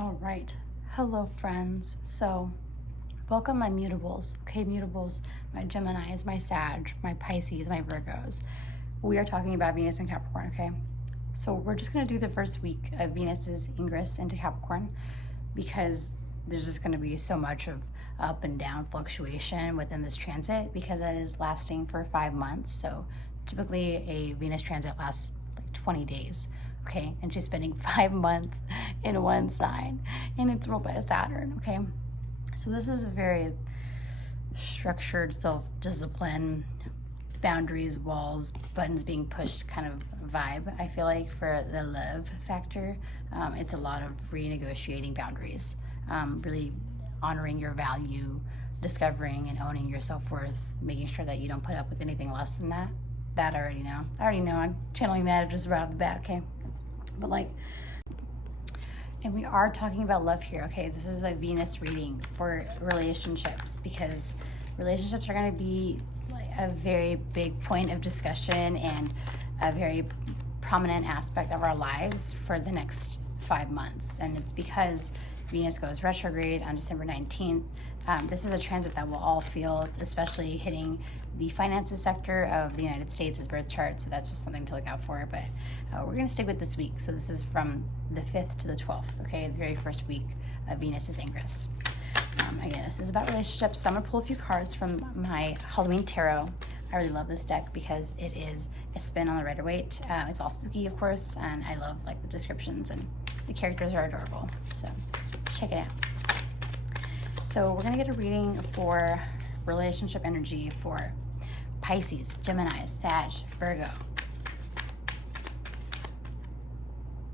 All right. Hello, friends. So, welcome my mutables. Okay, mutables, my Geminis, my Sag, my Pisces, my Virgos. We are talking about Venus and Capricorn, okay? So, we're just going to do the first week of Venus's ingress into Capricorn because there's just going to be so much of up and down fluctuation within this transit because it is lasting for 5 months. So, typically a Venus transit lasts like 20 days. Okay, and she's spending 5 months in one sign, and it's ruled by a Saturn. Okay, so this is a very structured, self-discipline, boundaries, walls, buttons being pushed kind of vibe. I feel like for the love factor, it's a lot of renegotiating boundaries, really honoring your value, discovering and owning your self-worth, making sure that you don't put up with anything less than that. That I already know. I'm channeling that just right off the bat, okay? But and we are talking about love here, okay? This is a Venus reading for relationships because relationships are going to be like a very big point of discussion and a very prominent aspect of our lives for the next 5 months. And it's because Venus goes retrograde on December 19th. This is a transit that we'll all feel, especially hitting the finances sector of the United States' birth chart. So that's just something to look out for. But we're going to stick with this week. So this is from the 5th to the 12th, okay? The very first week of Venus's ingress. Again, this is about relationships. So I'm going to pull a few cards from my Halloween tarot. I really love this deck because it is a spin on the Rider-Waite. It's all spooky, of course, and I love like the descriptions and the characters are adorable. So check it out. So we're gonna get a reading for relationship energy for Pisces, Gemini, Sag, Virgo.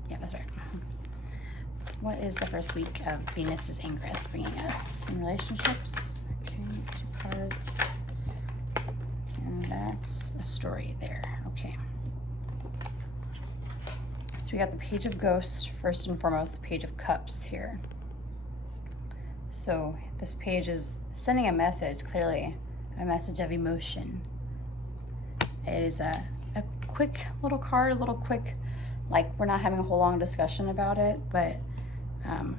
Yeah, that's right. What is the first week of Venus's ingress bringing us in relationships? Okay, 2 cards. And that's a story there. Okay. So we got the Page of Ghosts, first and foremost, the Page of Cups here. So this page is sending a message, clearly, a message of emotion. It is a quick little card, a little quick, like we're not having a whole long discussion about it, but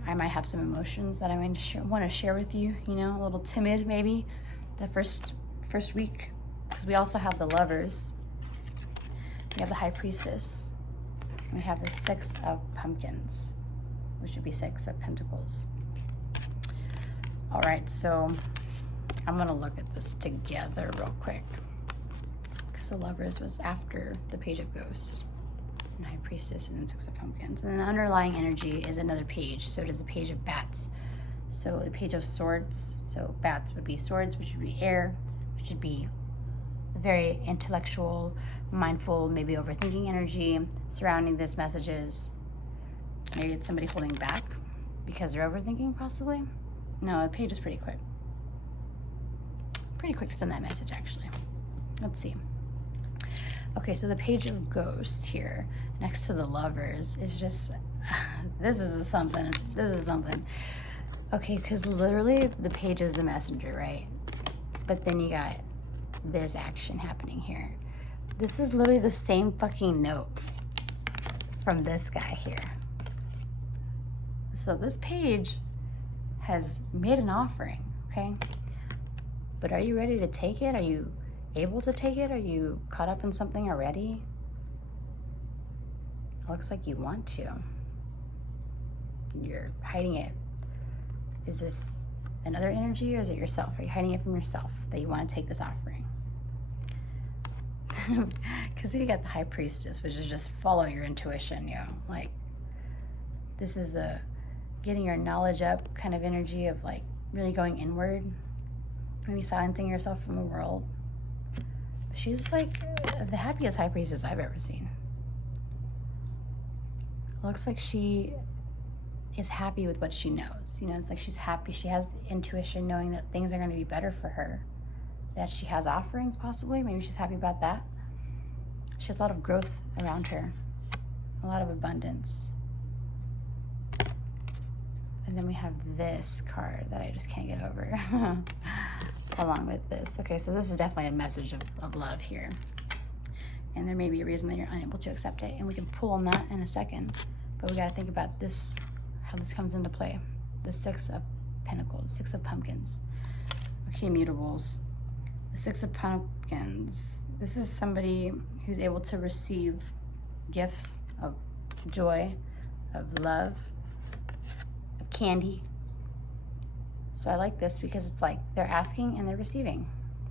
I might have some emotions that I want to share with you, you know, a little timid maybe, the first week, because we also have the Lovers, we have the High Priestess, and we have the 6 of Pumpkins, which would be 6 of Pentacles. All right, so I'm gonna look at this together real quick because the Lovers was after the Page of Ghosts and High Priestess and then 6 of Pumpkins. And then the underlying energy is another page. So it is the Page of Bats. So the Page of Swords. So bats would be swords, which would be air, which would be very intellectual, mindful, maybe overthinking energy surrounding these messages. Maybe it's somebody holding back because they're overthinking possibly. No, the page is pretty quick. Pretty quick to send that message, actually. Let's see. Okay, so the Page of Ghosts here, next to the Lovers, is just, this is something. Okay, because literally the page is the messenger, right? But then you got this action happening here. This is literally the same fucking note from this guy here. So this page has made an offering, okay? But are you ready to take it? Are you able to take it? Are you caught up in something already? It looks like you want to. You're hiding it. Is this another energy or is it yourself? Are you hiding it from yourself that you want to take this offering? Because you got the High Priestess, which is just follow your intuition, you know? Like, this is the getting your knowledge up kind of energy of like really going inward, maybe silencing yourself from the world. She's like the happiest High Priestess I've ever seen. It looks like she is happy with what she knows. You know, it's like she's happy. She has intuition knowing that things are going to be better for her, that she has offerings possibly. Maybe she's happy about that. She has a lot of growth around her, a lot of abundance. And then we have this card that I just can't get over along with this. Okay, so this is definitely a message of love here. And there may be a reason that you're unable to accept it. And we can pull on that in a second. But we got to think about this how this comes into play. The Six of Pentacles, Six of Pumpkins. Okay, mutables. The Six of Pumpkins. This is somebody who's able to receive gifts of joy, of love, of candy. So I like this because it's like they're asking and they're receiving.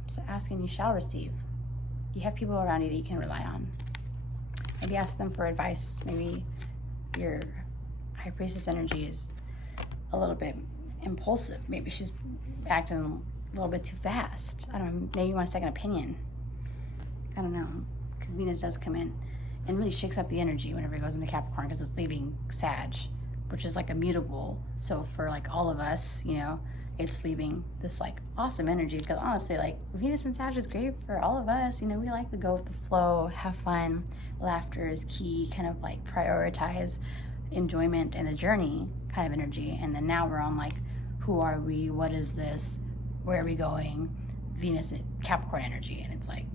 So asking, you shall receive. You have people around you that you can rely on. Maybe ask them for advice. Maybe your High Priestess energy is a little bit impulsive. Maybe she's acting a little bit too fast. I don't know. Maybe you want a second opinion. I don't know. Because Venus does come in and really shakes up the energy whenever it goes into Capricorn, because it's leaving Sag, which is like a mutable. So for like all of us, you know, it's leaving this like awesome energy, because honestly, like Venus and Sag is great for all of us. You know, we like to go with the flow, have fun, laughter is key, kind of like prioritize enjoyment and the journey kind of energy. And then now we're on like, who are we? What is this? Where are we going? Venus and Capricorn energy. And it's like,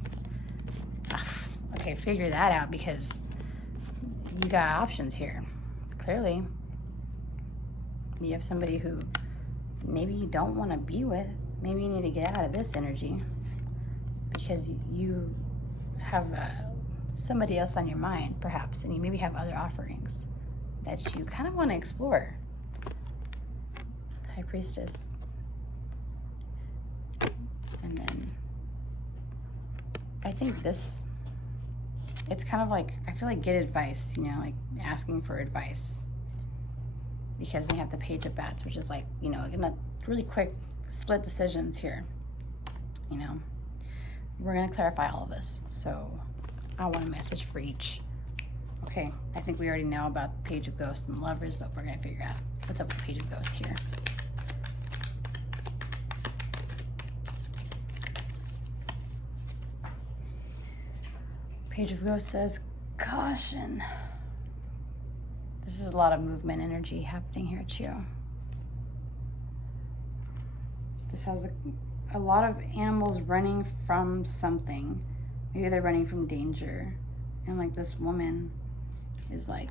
okay, figure that out, because you got options here. Clearly, you have somebody who maybe you don't want to be with. Maybe you need to get out of this energy because you have somebody else on your mind, perhaps, and you maybe have other offerings that you kind of want to explore. High Priestess. And then I think this, it's kind of like, I feel like get advice, you know, like asking for advice. Because they have the Page of Bats, which is like, you know, again, that really quick split decisions here. You know, we're going to clarify all of this. So I want a message for each. Okay, I think we already know about the Page of Ghosts and Lovers, but we're going to figure out what's up with the Page of Ghosts here. Page of Ghosts says, caution. This is a lot of movement energy happening here too. This has a lot of animals running from something. Maybe they're running from danger. And like this woman is like,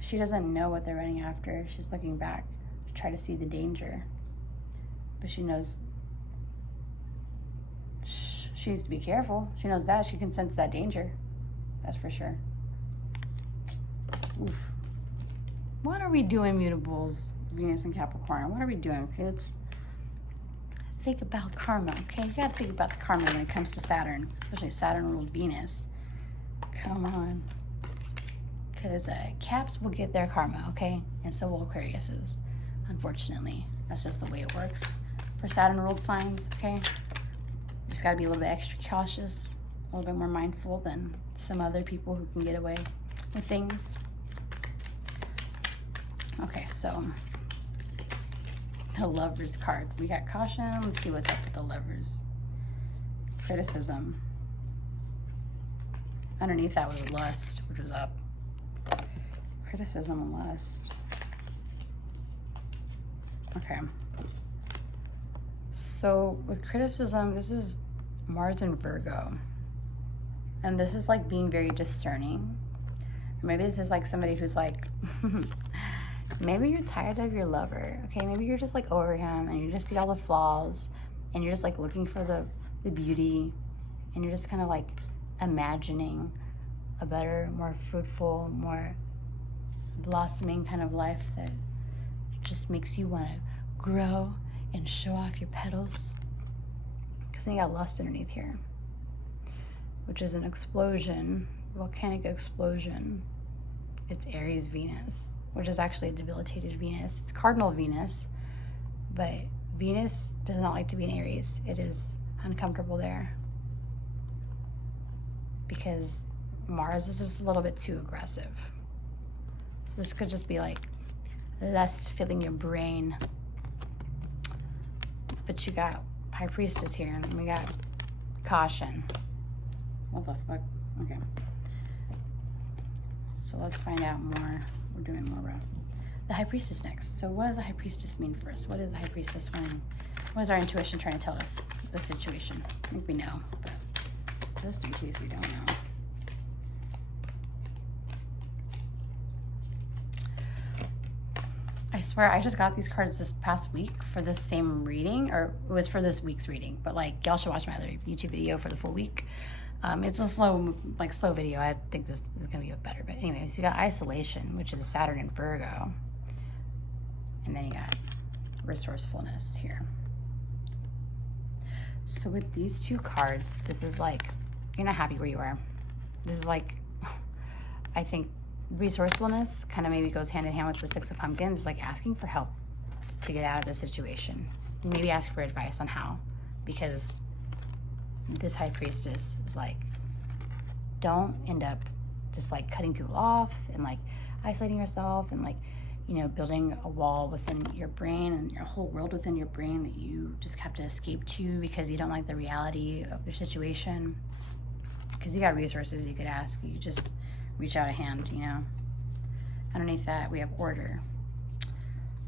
she doesn't know what they're running after. She's looking back to try to see the danger. But she knows she needs to be careful. She knows that. She can sense that danger. That's for sure. Oof. What are we doing, mutables, Venus and Capricorn? What are we doing? Okay, let's think about karma, okay? You gotta think about the karma when it comes to Saturn, especially Saturn ruled Venus. Come on. Because Caps will get their karma, okay? And so will Aquariuses, unfortunately. That's just the way it works for Saturn ruled signs, okay? Just gotta be a little bit extra cautious, a little bit more mindful than some other people who can get away with things. Okay, so the Lovers card. We got caution. Let's see what's up with the Lovers. Criticism. Underneath that was lust, which was up. Criticism and lust. Okay. So with criticism, this is Mars and Virgo. And this is like being very discerning. Or maybe this is like somebody who's like, maybe you're tired of your lover, okay? Maybe you're just like over him and you just see all the flaws and you're just like looking for the beauty, and you're just kind of like imagining a better, more fruitful, more blossoming kind of life that just makes you want to grow and show off your petals. Because then you got lust underneath here, which is an explosion, volcanic explosion. It's Aries Venus, which is actually a debilitated Venus. It's cardinal Venus, but Venus does not like to be in Aries. It is uncomfortable there because Mars is just a little bit too aggressive. So this could just be like lust filling your brain. But you got High Priestess here, and we got caution. What the fuck? Okay. So let's find out more. We're doing more rough. The High Priestess next. So what does the High Priestess mean for us? What is the High Priestess wanting? What is our intuition trying to tell us the situation? I think we know, but just in case we don't know. I swear I just got these cards this past week for this same reading, or it was for this week's reading, but like y'all should watch my other YouTube video for the full week. It's a slow video. I think this is gonna be better, but anyways, you got isolation, which is Saturn and Virgo, and then you got resourcefulness here. So with these two cards, this is like, you're not happy where you are. This is like, I think resourcefulness kind of maybe goes hand in hand with the Six of Pumpkins, like asking for help to get out of the situation. Maybe ask for advice on how, because this High Priestess is like, don't end up just like cutting people off and like isolating yourself and like, you know, building a wall within your brain and your whole world within your brain that you just have to escape to because you don't like the reality of your situation. Because you got resources you could ask, you just reach out a hand, you know. Underneath that we have order,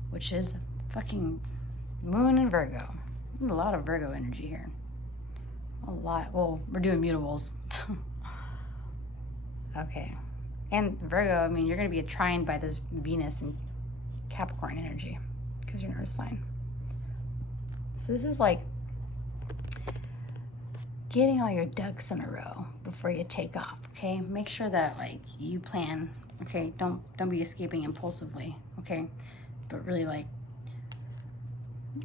which is fucking Moon and Virgo. A lot of Virgo energy here. A lot. Well, we're doing mutables. Okay. And Virgo, I mean, you're going to be trined by this Venus and Capricorn energy because you're an earth sign. So this is like getting all your ducks in a row before you take off, okay? Make sure that like you plan, okay? Don't be escaping impulsively, okay? But really like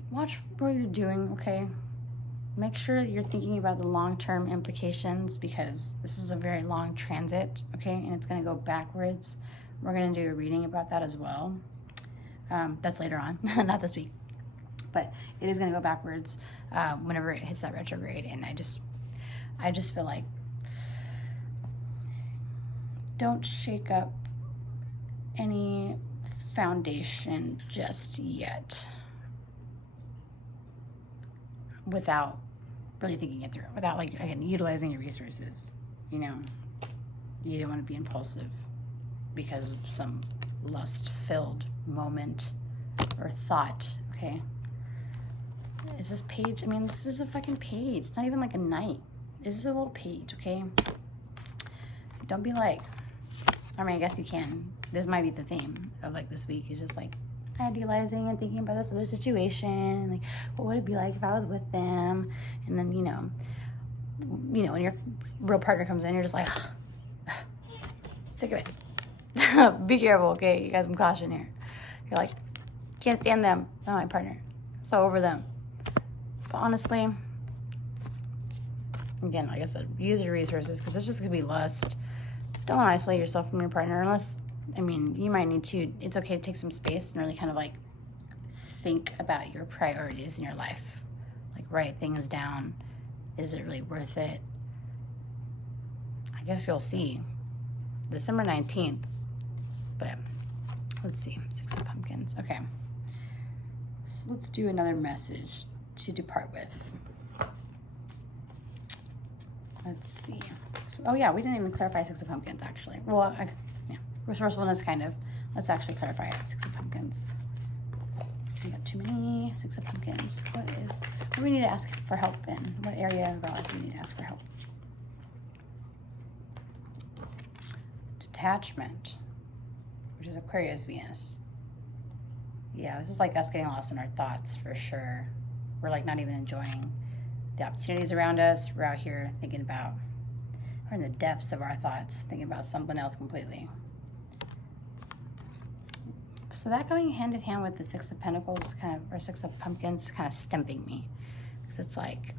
watch what you're doing, okay? Make sure you're thinking about the long-term implications because this is a very long transit, okay? And it's gonna go backwards. We're gonna do a reading about that as well. That's later on, not this week. But it is gonna go backwards whenever it hits that retrograde. And I just feel like don't shake up any foundation just yet without really thinking it through, without like, again, utilizing your resources. You know, you don't want to be impulsive because of some lust-filled moment or thought, okay? Is this page, I mean, this is a fucking page. It's not even like a knight. This is a little page, okay? Don't be like, I mean, I guess you can. This might be the theme of like this week, is just like idealizing and thinking about this other situation, like what would it be like if I was with them? And then you know when your real partner comes in, you're just like sick of it. Be careful, okay, you guys, I'm caution here. You're like, can't stand them, not my partner, so over them. But honestly, again, like I said, use your resources because it's just gonna be lust. Don't isolate yourself from your partner unless, I mean, you might need to. It's okay to take some space and really kind of like think about your priorities in your life. Like write things down. Is it really worth it? I guess you'll see. December 19th. But let's see. Six of Pumpkins. Okay. So let's do another message to depart with. Let's see. Oh yeah, we didn't even clarify Six of Pumpkins actually. Well, yeah, resourcefulness kind of. Let's actually clarify Six of Pumpkins. We got too many Six of Pumpkins. What do we need to ask for help in? What area of our life do we need to ask for help? Detachment, which is Aquarius Venus. Yeah, this is like us getting lost in our thoughts for sure. We're like not even enjoying the opportunities around us. We're out here thinking about, we're in the depths of our thoughts, thinking about something else completely. So that going hand in hand with the Six of Pentacles kind of, or Six of Pumpkins, kind of stemping me. Because it's like,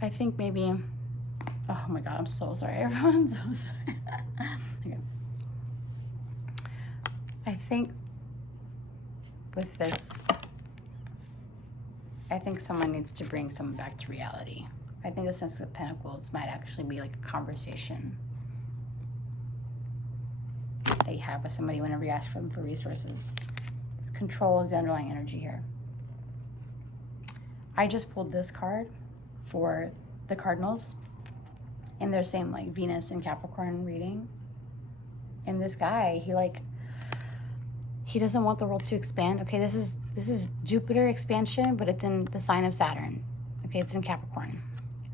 I think maybe, oh my God, I'm so sorry, everyone, I'm so sorry. Okay. I think with this, I think someone needs to bring someone back to reality. I think the Six of Pentacles might actually be like a conversation that you have with somebody whenever you ask for them for resources. Control is the underlying energy here. I just pulled this card for the Cardinals in their same like Venus and Capricorn reading. And this guy, he doesn't want the world to expand. Okay, this is Jupiter expansion, but it's in the sign of Saturn. Okay, it's in Capricorn.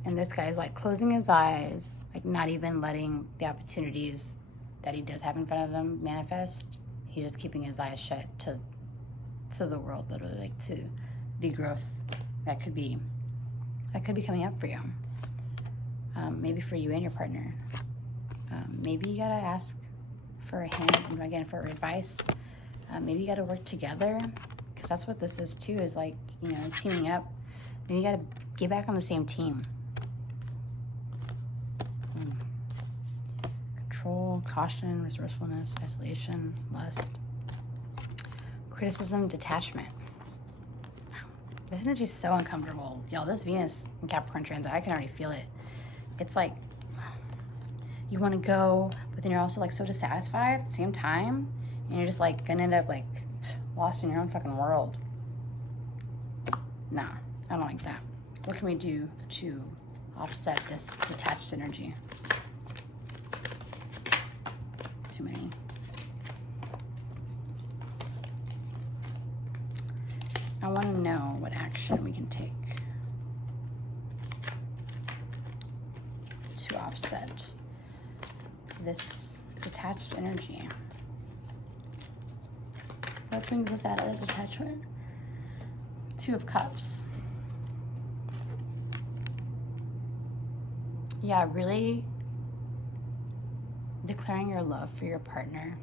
And this guy's like closing his eyes, like not even letting the opportunities that he does have in front of him manifest. he's just keeping his eyes shut to the world, literally, like to the growth that could be coming up for you. Maybe for you and your partner. Maybe you gotta ask for a hand, and again, for advice. Maybe you gotta work together, because that's what this is too, is like, you know, teaming up. Maybe you gotta get back on the same team. Control, caution, resourcefulness, isolation, lust, criticism, detachment. This energy is so uncomfortable. Y'all, this Venus in Capricorn transit, I can already feel it. It's like, you want to go, but then you're also like so dissatisfied at the same time, and you're just like gonna end up like lost in your own fucking world. Nah, I don't like that. What can we do to offset this detached energy? Too many. I want to know what action we can take to offset this detached energy. What brings us out of the detachment? Two of Cups. Yeah, really declaring your love for your partner.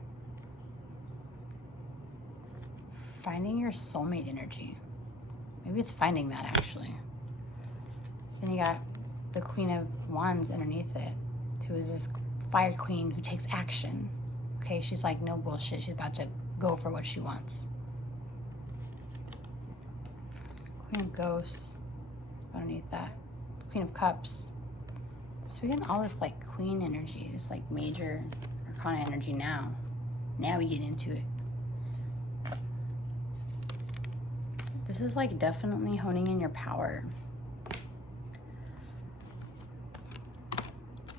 Finding your soulmate energy. Maybe it's finding that, actually. Then you got the Queen of Wands underneath it, who is this fire queen who takes action. Okay, she's like, no bullshit. She's about to go for what she wants. Queen of Ghosts underneath that. Queen of Cups. So we get all this like queen energy, this like major arcana energy now. Now we get into it. This is like definitely honing in your power.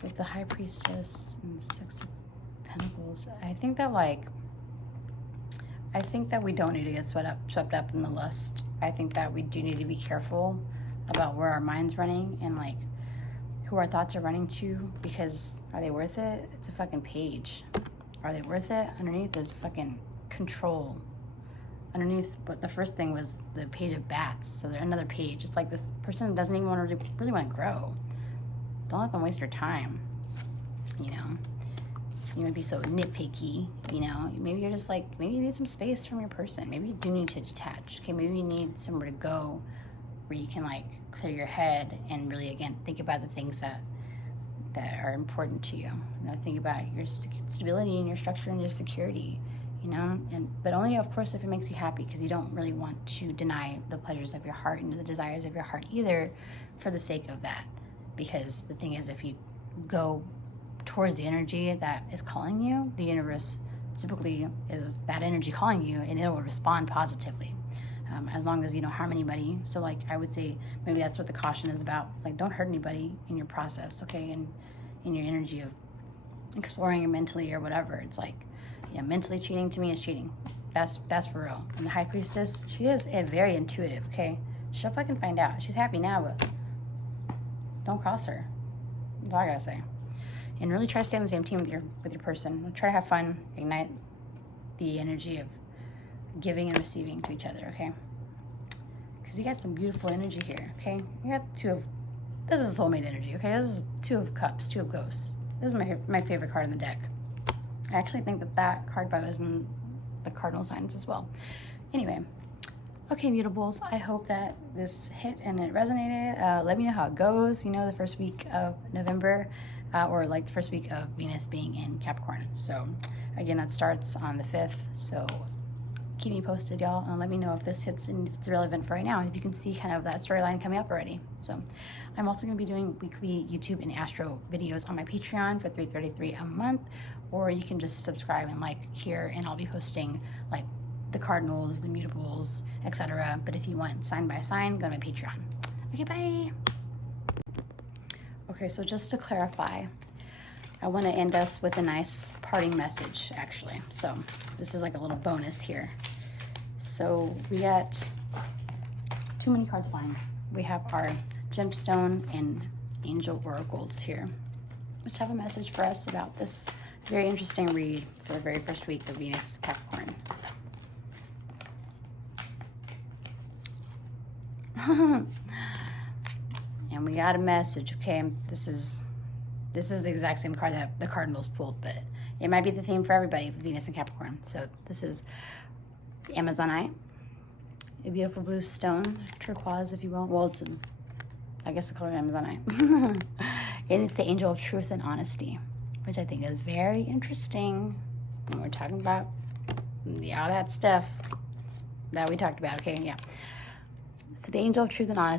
With the High Priestess and the Six of Pentacles, I think that we don't need to get swept up in the lust. I think that we do need to be careful about where our mind's running and like who our thoughts are running to, because are they worth it? It's a fucking page. Are they worth it? Underneath is fucking control. Underneath, but the first thing was the page of bats. So there's another page. It's like this person doesn't even want to really want to grow. Don't let them waste their time. You know, you would be so nitpicky. You know, maybe you're just like, maybe you need some space from your person. Maybe you do need to detach. Okay, maybe you need somewhere to go where you can like clear your head and really again think about the things that are important to you. You know, think about your stability and your structure and your security. You know, but only of course if it makes you happy, because you don't really want to deny the pleasures of your heart and the desires of your heart either for the sake of that. Because the thing is, if you go towards the energy that is calling you, the universe typically is that energy calling you, and it will respond positively, as long as you don't harm anybody. So like I would say maybe that's what the caution is about. It's like, don't hurt anybody in your process, okay? And in your energy of exploring it mentally or whatever. It's like, you know, mentally cheating to me is cheating. That's for real. And the High Priestess, she is very intuitive, okay? She'll fucking find out. She's happy now, but don't cross her. That's all I gotta say. And really try to stay on the same team with your person. Try to have fun. Ignite the energy of giving and receiving to each other, okay? Because you got some beautiful energy here, okay? You got this is soulmate energy, okay? This is Two of Cups, Two of Ghosts. This is my favorite card in the deck. I actually think that card is in the cardinal signs as well. Anyway, okay, mutables, I hope that this hit and it resonated. Let me know how it goes, you know, the first week of November, or like the first week of Venus being in Capricorn. So again, that starts on the 5th. So keep me posted, y'all, and let me know if this hits and if it's relevant for right now, and if you can see kind of that storyline coming up already. So I'm also going to be doing weekly YouTube and astro videos on my Patreon for $3.33 a month, or you can just subscribe and like here, and I'll be posting like the cardinals, the mutables, etc. But if you want sign by sign, go to my Patreon. Okay, bye. Okay, so just to clarify, I want to end us with a nice parting message, actually. So this is like a little bonus here. So we got too many cards flying. We have our gemstone and angel oracles here, which have a message for us about this Very interesting read for the very first week of Venus Capricorn. And we got a message, okay? This is the exact same card that the Cardinals pulled, but it might be the theme for everybody, Venus and Capricorn. So this is Amazonite, a beautiful blue stone, turquoise, if you will. Well, it's, I guess the color Amazonite. And it's the angel of truth and honesty, which I think is very interesting when we're talking about all that stuff that we talked about, okay? Yeah. So the angel of truth and honesty.